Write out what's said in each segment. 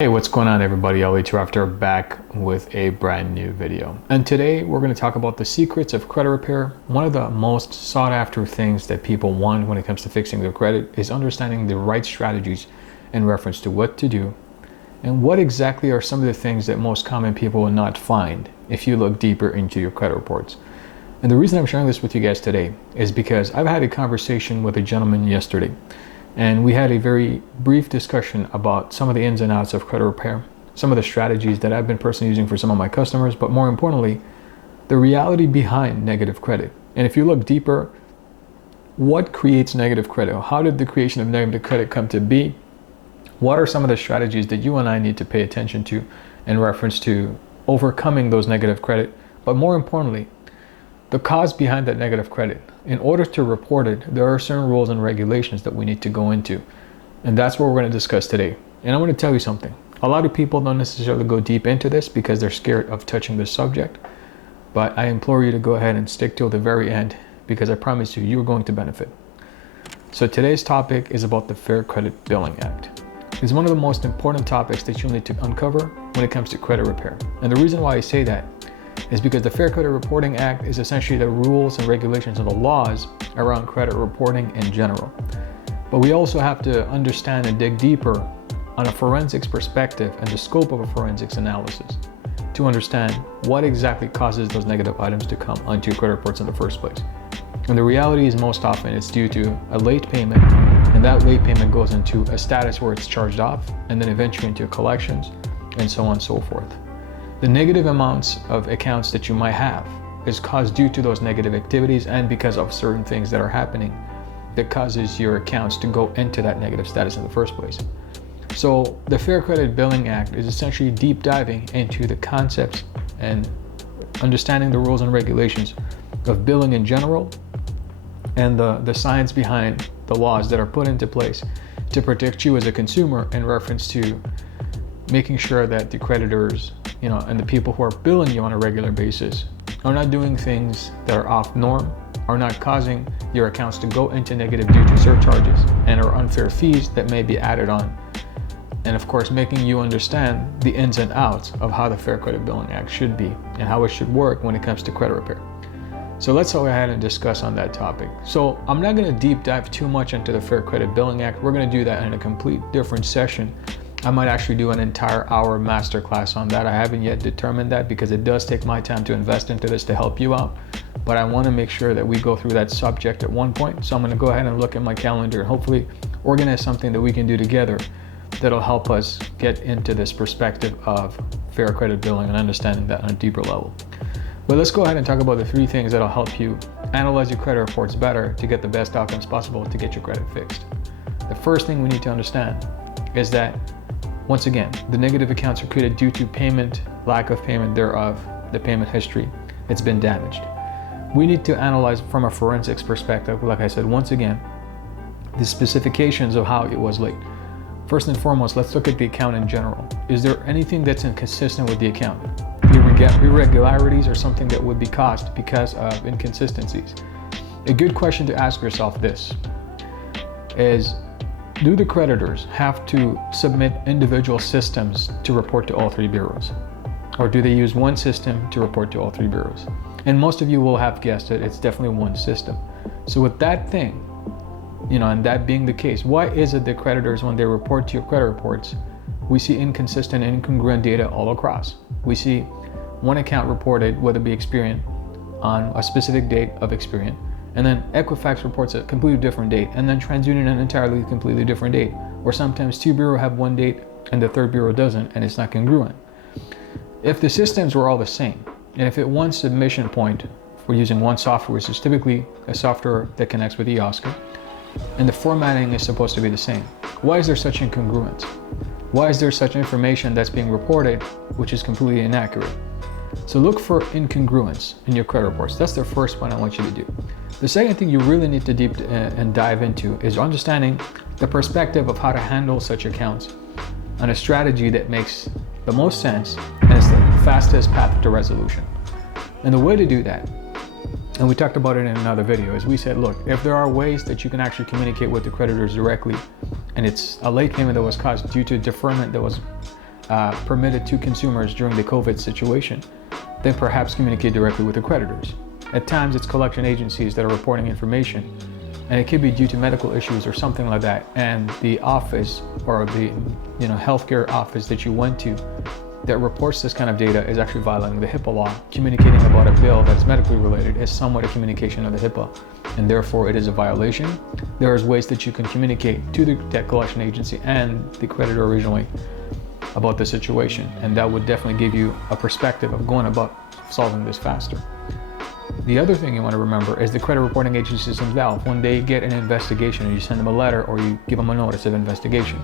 Hey, what's going on everybody? LA2After back with a brand new video. And today we're going to talk about the secrets of credit repair. One of the most sought after things that people want when it comes to fixing their credit is understanding the right strategies in reference to what to do and what exactly are some of the things that most common people will not find if you look deeper into your credit reports. And the reason I'm sharing this with you guys today is because I've had a conversation with a gentleman yesterday. And we had a very brief discussion about some of the ins and outs of credit repair, some of the strategies that I've been personally using for some of my customers, but more importantly, the reality behind negative credit. And if you look deeper, what creates negative credit? How did the creation of negative credit come to be? What are some of the strategies that you and I need to pay attention to in reference to overcoming those negative credit? But more importantly, the cause behind that negative credit. In order to report it, there are certain rules and regulations that we need to go into. And that's what we're going to discuss today. And I want to tell you something. A lot of people don't necessarily go deep into this because they're scared of touching this subject. But I implore you to go ahead and stick till the very end because I promise you, you're going to benefit. So today's topic is about the Fair Credit Billing Act. It's one of the most important topics that you'll need to uncover when it comes to credit repair. And the reason why I say that is because the Fair Credit Reporting Act is essentially the rules and regulations and the laws around credit reporting in general. But we also have to understand and dig deeper on a forensics perspective and the scope of a forensics analysis to understand what exactly causes those negative items to come onto credit reports in the first place. And the reality is most often it's due to a late payment, and that late payment goes into a status where it's charged off and then eventually into collections and so on and so forth. The negative amounts of accounts that you might have is caused due to those negative activities and because of certain things that are happening that causes your accounts to go into that negative status in the first place. So the Fair Credit Billing Act is essentially deep diving into the concepts and understanding the rules and regulations of billing in general and the science behind the laws that are put into place to protect you as a consumer in reference to making sure that the creditors and the people who are billing you on a regular basis are not doing things that are off norm, are not causing your accounts to go into negative due to surcharges and or unfair fees that may be added on. And of course, making you understand the ins and outs of how the Fair Credit Billing Act should be and how it should work when it comes to credit repair. So let's go ahead and discuss on that topic. So I'm not going to deep dive too much into the Fair Credit Billing Act. We're going to do that in a complete different session. I might actually do an entire hour masterclass on that. I haven't yet determined that because it does take my time to invest into this to help you out. But I want to make sure that we go through that subject at one point. So I'm going to go ahead and look at my calendar and hopefully organize something that we can do together that'll help us get into this perspective of fair credit billing and understanding that on a deeper level. But let's go ahead and talk about the three things that'll help you analyze your credit reports better to get the best outcomes possible to get your credit fixed. The first thing we need to understand is that once again, the negative accounts are created due to payment, lack of payment thereof, the payment history, it's been damaged. We need to analyze from a forensics perspective, like I said, once again, the specifications of how it was late. First and foremost, let's look at the account in general. Is there anything that's inconsistent with the account? Irregularities or something that would be caused because of inconsistencies? A good question to ask yourself this is, do the creditors have to submit individual systems to report to all three bureaus? Or do they use one system to report to all three bureaus? And most of you will have guessed it, it's definitely one system. So with that thing, and that being the case, why is it that creditors, when they report to your credit reports, we see inconsistent and incongruent data all across? We see one account reported, whether it be Experian, on a specific date of Experian, and then Equifax reports a completely different date, and then TransUnion an entirely completely different date. Or sometimes two bureaus have one date and the third bureau doesn't, and it's not congruent. If the systems were all the same, and if at one submission point we're using one software, which is typically a software that connects with eOscar, and the formatting is supposed to be the same, why is there such incongruence? Why is there such information that's being reported which is completely inaccurate? So look for incongruence in your credit reports. That's the first one I want you to do. The second thing you really need to deep and dive into is understanding the perspective of how to handle such accounts on a strategy that makes the most sense and is the fastest path to resolution. And the way to do that, and we talked about it in another video, is we said, look, if there are ways that you can actually communicate with the creditors directly and it's a late payment that was caused due to deferment that was permitted to consumers during the COVID situation, then perhaps communicate directly with the creditors. At times, it's collection agencies that are reporting information, and it could be due to medical issues or something like that, and the office or the healthcare office that you went to that reports this kind of data is actually violating the HIPAA law. Communicating about a bill that's medically related is somewhat a communication of the HIPAA, and therefore it is a violation. There is ways that you can communicate to the debt collection agency and the creditor originally about the situation, and that would definitely give you a perspective of going about solving this faster. The other thing you want to remember is the credit reporting agencies themselves. When they get an investigation and you send them a letter or you give them a notice of investigation,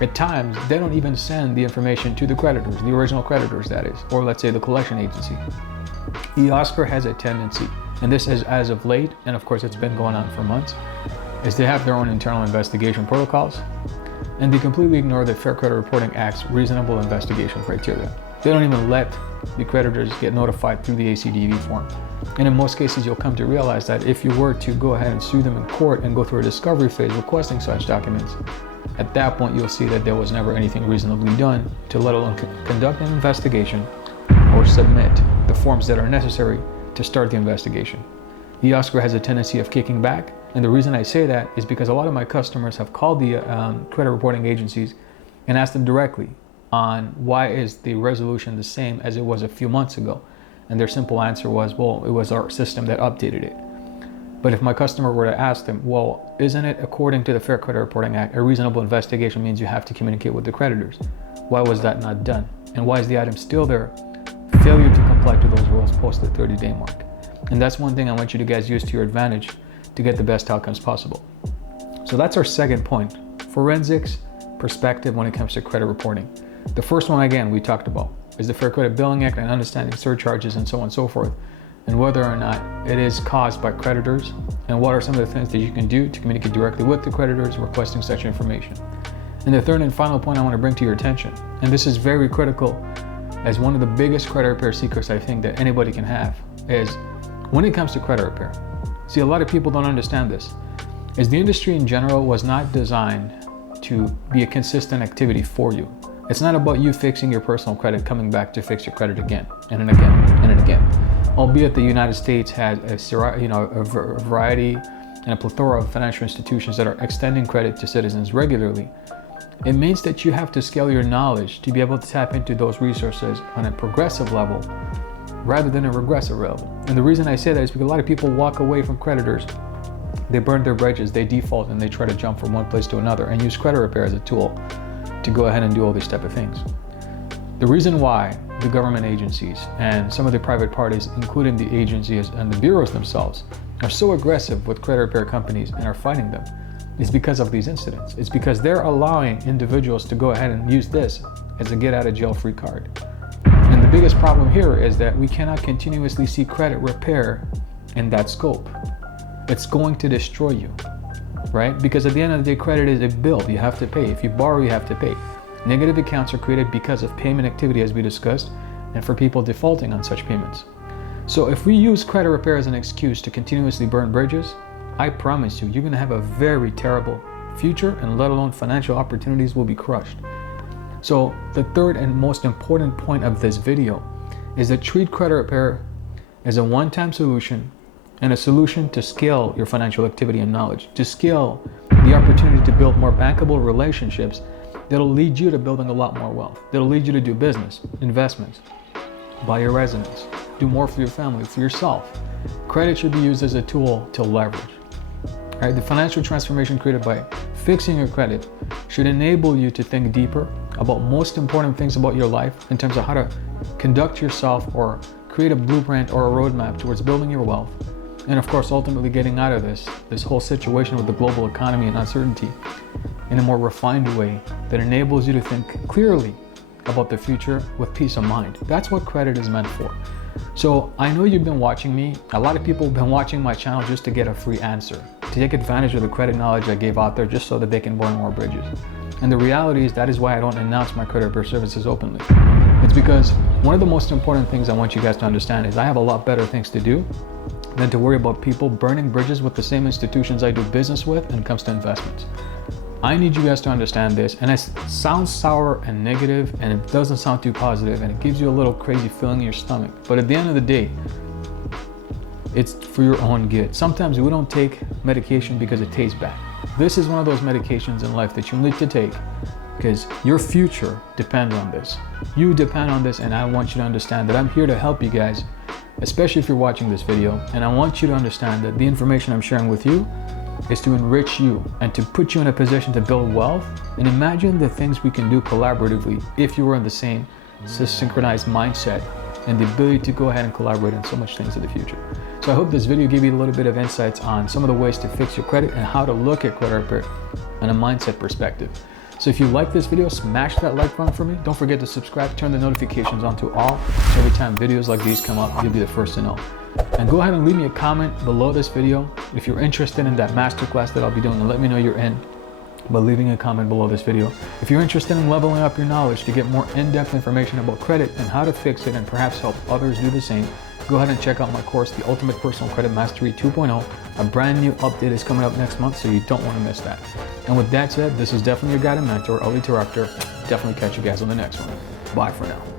at times they don't even send the information to the creditors, the original creditors that is, or let's say the collection agency. eOscar has a tendency, and this is as of late, and of course it's been going on for months, is they have their own internal investigation protocols, and they completely ignore the Fair Credit Reporting Act's reasonable investigation criteria. They don't even let the creditors get notified through the ACDV form. And in most cases, you'll come to realize that if you were to go ahead and sue them in court and go through a discovery phase requesting such documents, at that point you'll see that there was never anything reasonably done to let alone conduct an investigation or submit the forms that are necessary to start the investigation. eOscar has a tendency of kicking back, and the reason I say that is because a lot of my customers have called the credit reporting agencies and asked them directly on why is the resolution the same as it was a few months ago. And their simple answer was, well, it was our system that updated it. But if my customer were to ask them, well, isn't it according to the Fair Credit Reporting Act, a reasonable investigation means you have to communicate with the creditors? Why was that not done? And why is the item still there? Failure to comply to those rules post the 30-day mark. And that's one thing I want you to guys use to your advantage to get the best outcomes possible. So that's our second point, forensics perspective when it comes to credit reporting. The first one, again, we talked about is the Fair Credit Billing Act and understanding surcharges and so on and so forth, and whether or not it is caused by creditors, and what are some of the things that you can do to communicate directly with the creditors requesting such information. And the third and final point I want to bring to your attention, and this is very critical as one of the biggest credit repair secrets I think that anybody can have, is when it comes to credit repair. See, a lot of people don't understand this, is the industry in general was not designed to be a consistent activity for you. It's not about you fixing your personal credit, coming back to fix your credit again and then again and then again. Albeit the United States has a variety and a plethora of financial institutions that are extending credit to citizens regularly, it means that you have to scale your knowledge to be able to tap into those resources on a progressive level rather than a regressive level. And the reason I say that is because a lot of people walk away from creditors. They burn their bridges, they default, and they try to jump from one place to another and use credit repair as a tool to go ahead and do all these type of things. The reason why the government agencies and some of the private parties, including the agencies and the bureaus themselves, are so aggressive with credit repair companies and are fighting them is because of these incidents. It's because they're allowing individuals to go ahead and use this as a get out of jail free card. And the biggest problem here is that we cannot continuously see credit repair in that scope. It's going to destroy you, right? Because at the end of the day, credit is a bill. You have to pay. If you borrow, you have to pay. Negative accounts are created because of payment activity, as we discussed, and for people defaulting on such payments. So if we use credit repair as an excuse to continuously burn bridges, I promise you're going to have a very terrible future, and let alone financial opportunities will be crushed. So the third and most important point of this video is that treat credit repair as a one-time solution and a solution to scale your financial activity and knowledge, to scale the opportunity to build more bankable relationships that'll lead you to building a lot more wealth, that'll lead you to do business, investments, buy your residence, do more for your family, for yourself. Credit should be used as a tool to leverage. Right? The financial transformation created by fixing your credit should enable you to think deeper about most important things about your life in terms of how to conduct yourself or create a blueprint or a roadmap towards building your wealth. And of course, ultimately getting out of this whole situation with the global economy and uncertainty in a more refined way that enables you to think clearly about the future with peace of mind. That's what credit is meant for. So I know you've been watching me. A lot of people have been watching my channel just to get a free answer, to take advantage of the credit knowledge I gave out there just so that they can burn more bridges. And the reality is that is why I don't announce my credit repair services openly. It's because one of the most important things I want you guys to understand is I have a lot better things to do than to worry about people burning bridges with the same institutions I do business with when it comes to investments. I need you guys to understand this, and it sounds sour and negative, and it doesn't sound too positive, and it gives you a little crazy feeling in your stomach. But at the end of the day, it's for your own good. Sometimes we don't take medication because it tastes bad. This is one of those medications in life that you need to take because your future depends on this. You depend on this, and I want you to understand that I'm here to help you guys, especially if you're watching this video. And I want you to understand that the information I'm sharing with you is to enrich you and to put you in a position to build wealth. And imagine the things we can do collaboratively if you were in the same synchronized mindset and the ability to go ahead and collaborate on so much things in the future. So I hope this video gave you a little bit of insights on some of the ways to fix your credit and how to look at credit repair on a mindset perspective. So if you like this video, smash that like button for me. Don't forget to subscribe, turn the notifications on to all, so every time videos like these come up, you'll be the first to know. And go ahead and leave me a comment below this video if you're interested in that masterclass that I'll be doing, and let me know you're in by leaving a comment below this video. If you're interested in leveling up your knowledge to get more in-depth information about credit and how to fix it and perhaps help others do the same, go ahead and check out my course, The Ultimate Personal Credit Mastery 2.0. A brand new update is coming up next month, so you don't want to miss that. And with that said, this is definitely your guide and mentor, Ali Tarakter. Definitely catch you guys on the next one. Bye for now.